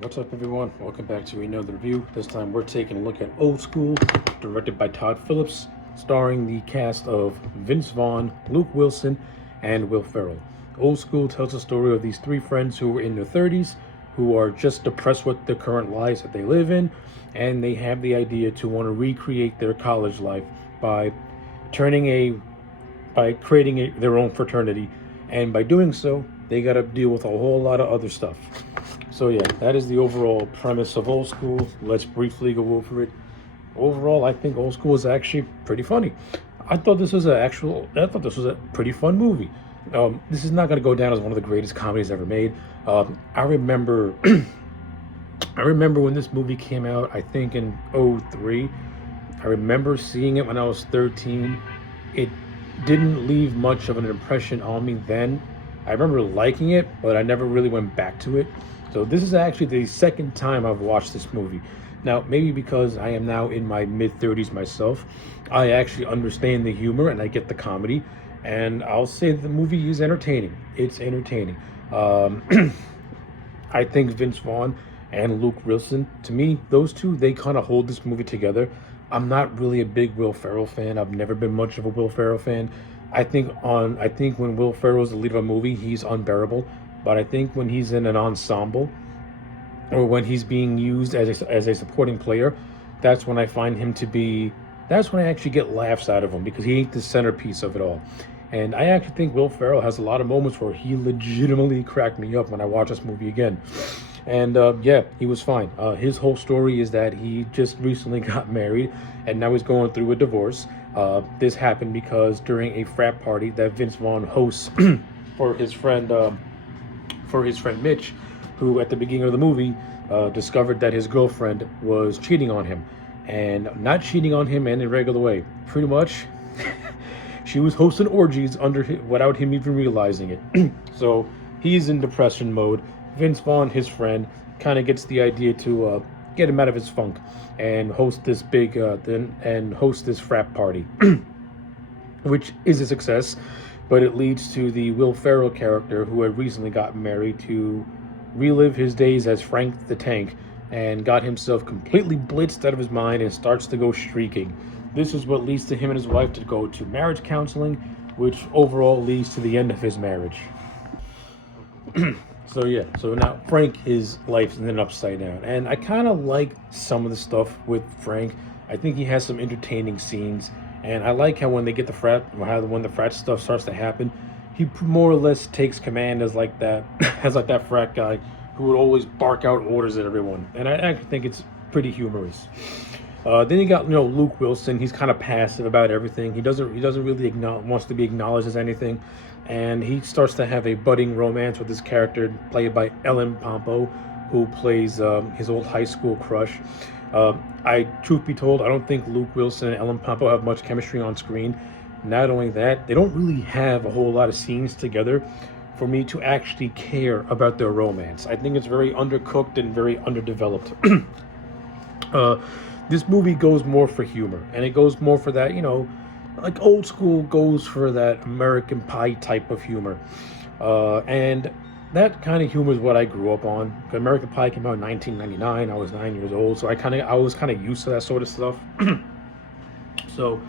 What's up, everyone? Welcome back to another review. This time we're taking a look at Old School, directed by Todd Phillips, starring the cast of Vince Vaughn, Luke Wilson, and Will Ferrell. Old School tells the story of these three friends who are in their 30s, who are just depressed with the current lives that they live in, and they have the idea to want to recreate their college life by creating their own fraternity, and by doing so, they got to deal with a whole lot of other stuff. So yeah, that is the overall premise of Old School. Let's briefly go over it. Overall, I think Old School is actually pretty funny. I thought this was a pretty fun movie. This is not going to go down as one of the greatest comedies ever made. I remember, I remember when this movie came out. I think in '03. I remember seeing it when I was 13. It didn't leave much of an impression on me then. I remember liking it, but I never really went back to it. So this is actually the second time I've watched this movie. Now, maybe because I am now in my mid-30s myself, I actually understand the humor and I get the comedy. And I'll say the movie is entertaining. It's entertaining. I think Vince Vaughn and Luke Wilson, to me, those two, they kind of hold this movie together. I'm not really a big Will Ferrell fan. I've never been much of a Will Ferrell fan. I think when Will Ferrell is the lead of a movie, he's unbearable. But I think when he's in an ensemble or when he's being used as a supporting player, that's when I find him to be, that's when I actually get laughs out of him because he ain't the centerpiece of it all. And I actually think Will Ferrell has a lot of moments where he legitimately cracked me up when I watch this movie again. And yeah, he was fine. His whole story is that he just recently got married and now he's going through a divorce. This happened because during a frat party that Vince Vaughn hosts for his friend Mitch, who at the beginning of the movie discovered that his girlfriend was cheating on him, and not cheating on him in a regular way. Pretty much, she was hosting orgies without him even realizing it. So he's in depression mode. Vince Vaughn, his friend, kind of gets the idea to get him out of his funk and host this frat party, which is a success. But it leads to the Will Ferrell character, who had recently gotten married, to relive his days as Frank the Tank and got himself completely blitzed out of his mind and starts to go streaking. This is what leads to him and his wife to go to marriage counseling, which overall leads to the end of his marriage. So now Frank, his life's in an upside down. And I kind of like some of the stuff with Frank. I think he has some entertaining scenes. And I like how when they get when the frat stuff starts to happen, he more or less takes command as like that, as like that frat guy who would always bark out orders at everyone. And I actually think it's pretty humorous. Then you got Luke Wilson. He's kind of passive about everything. He doesn't really wants to be acknowledged as anything, and he starts to have a budding romance with this character played by Ellen Pompo, who plays his old high school crush. Truth be told, I don't think Luke Wilson and Ellen Pompo have much chemistry on screen. Not only that, they don't really have a whole lot of scenes together for me to actually care about their romance. I think it's very undercooked and very underdeveloped. This movie goes more for humor, and it goes more for that, like Old School goes for that American Pie type of humor. And that kind of humor is what I grew up on. American Pie came out in 1999. I was 9 years old, so I was kind of used to that sort of stuff. So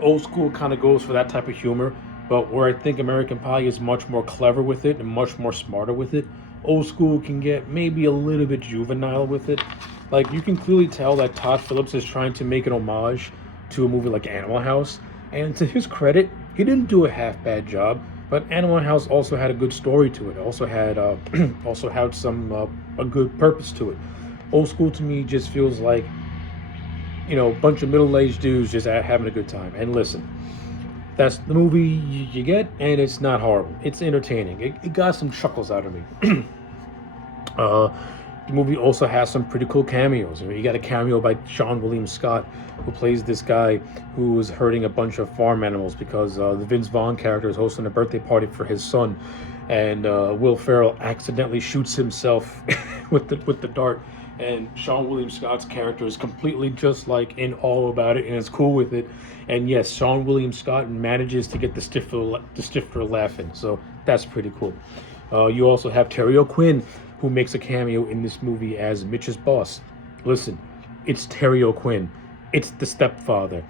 Old School kind of goes for that type of humor, but where I think American Pie is much more clever with it and much more smarter with it, Old School can get maybe a little bit juvenile with it. Like, you can clearly tell that Todd Phillips is trying to make an homage to a movie like Animal House, and to his credit, he didn't do a half-bad job. But Animal House also had a good story to it. Also had some a good purpose to it. Old School to me just feels like a bunch of middle-aged dudes just having a good time. And listen, that's the movie you get, and it's not horrible. It's entertaining. It got some chuckles out of me. The movie also has some pretty cool cameos. You got a cameo by Sean William Scott, who plays this guy who was herding a bunch of farm animals because the Vince Vaughn character is hosting a birthday party for his son, and Will Ferrell accidentally shoots himself with the dart, and Sean William Scott's character is completely just like in awe about it and is cool with it. And yes, Sean William Scott manages to get the Stifler laughing, so that's pretty cool. You also have Terry O'Quinn, who makes a cameo in this movie as Mitch's boss. Listen, it's Terry O'Quinn. It's the stepfather.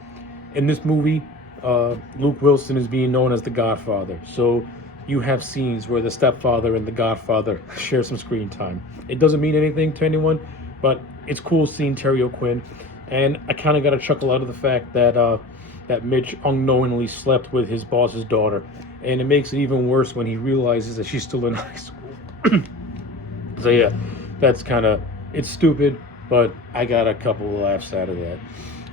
In this movie, Luke Wilson is being known as the Godfather. So you have scenes where the stepfather and the Godfather share some screen time. It doesn't mean anything to anyone, but it's cool seeing Terry O'Quinn. And I kind of got a chuckle out of the fact that Mitch unknowingly slept with his boss's daughter. And it makes it even worse when he realizes that she's still in high school. So yeah, that's kind of, it's stupid, but I got a couple of laughs out of that.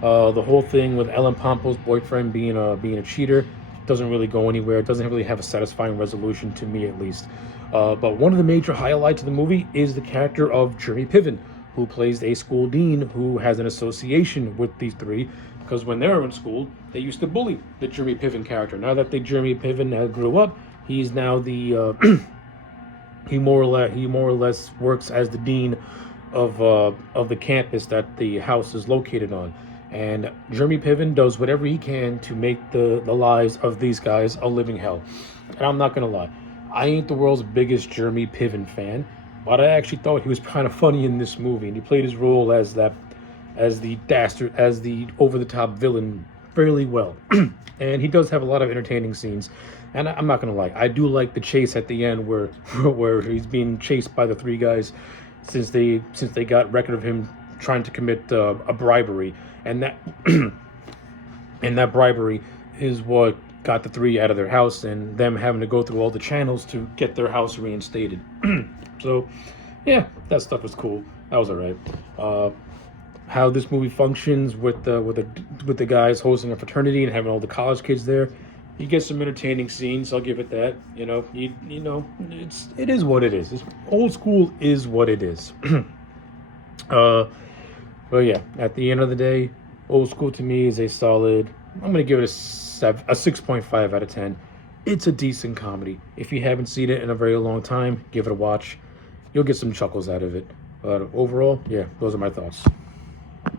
The whole thing with Ellen Pompo's boyfriend being a cheater doesn't really go anywhere. It doesn't really have a satisfying resolution, to me at least. But one of the major highlights of the movie is the character of Jeremy Piven, who plays a school dean who has an association with these three, because when they were in school, they used to bully the Jeremy Piven character. Now that the Jeremy Piven grew up, he's now the he more or less works as the dean of the campus that the house is located on. And Jeremy Piven does whatever he can to make the lives of these guys a living hell. And I'm not gonna lie, I ain't the world's biggest Jeremy Piven fan, but I actually thought he was kind of funny in this movie, and he played his role as the over-the-top villain fairly well. And he does have a lot of entertaining scenes. And I'm not gonna lie, I do like the chase at the end where where he's being chased by the three guys since they got record of him trying to commit a bribery, and that and that bribery is what got the three out of their house and them having to go through all the channels to get their house reinstated. So yeah, that stuff was cool. That was all right. How this movie functions with the guys hosting a fraternity and having all the college kids there, you get some entertaining scenes. I'll give it that. You know, it is what it is. Old school is what it is. But yeah, at the end of the day, old school to me is a solid. I'm gonna give it a 6.5 out of 10. It's a decent comedy. If you haven't seen it in a very long time, give it a watch. You'll get some chuckles out of it. But overall, yeah, those are my thoughts.